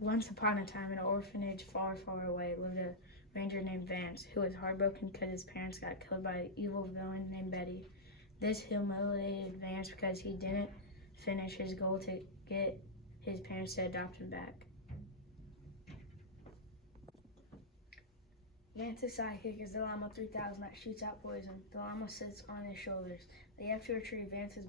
Once upon a time, in an orphanage far, far away, lived a ranger named Vance, who was heartbroken because his parents got killed by an evil villain named Betty. This humiliated Vance because he didn't finish his goal to get his parents to adopt him back. Vance's sidekick is the llama 3000 that shoots out poison. The llama sits on his shoulders. They have to retrieve Vance's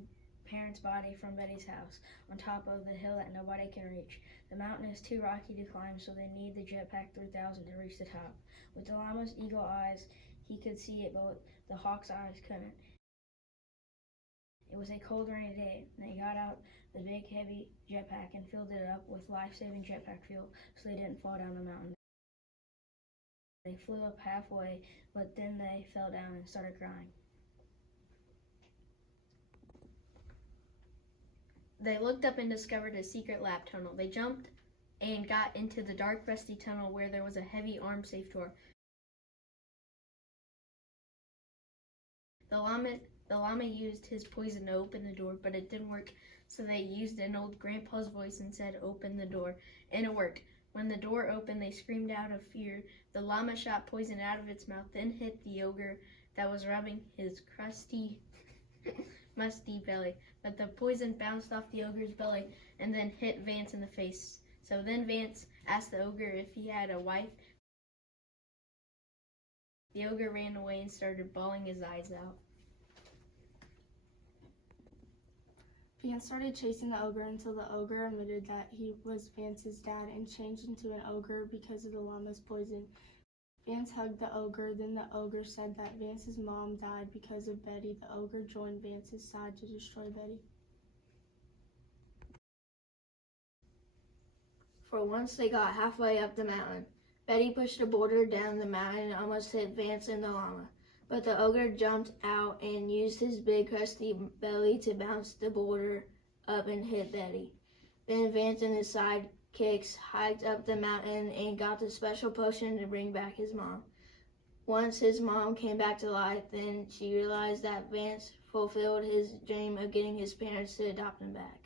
parents' body from Betty's house on top of the hill that nobody can reach. The mountain is too rocky to climb, so they need the jetpack 3000 to reach the top. With the llama's eagle eyes, he could see it, but the hawk's eyes couldn't. It was a cold, rainy day, and they got out the big, heavy jetpack and filled it up with life-saving jetpack fuel so they didn't fall down the mountain. They flew up halfway, but then they fell down and started crying. They looked up and discovered a secret lab tunnel. They jumped and got into the dark, rusty tunnel where there was a heavy arm safe door. The llama used his poison to open the door, but it didn't work, so they used an old grandpa's voice and said, "Open the door," and it worked. When the door opened, they screamed out of fear. The llama shot poison out of its mouth, then hit the ogre that was rubbing his crusty, musty belly. But the poison bounced off the ogre's belly and then hit Vance in the face. So then Vance asked the ogre if he had a wife. The ogre ran away and started bawling his eyes out. Vance started chasing the ogre until the ogre admitted that he was Vance's dad and changed into an ogre because of the llama's poison. Vance hugged the ogre, then the ogre said that Vance's mom died because of Betty. The ogre joined Vance's side to destroy Betty. For once they got halfway up the mountain. Betty pushed a boulder down the mountain and almost hit Vance and the llama. But the ogre jumped out and used his big crusty belly to bounce the boulder up and hit Betty. Then Vance and his sidekicks hiked up the mountain and got the special potion to bring back his mom. Once his mom came back to life, then she realized that Vance fulfilled his dream of getting his parents to adopt him back.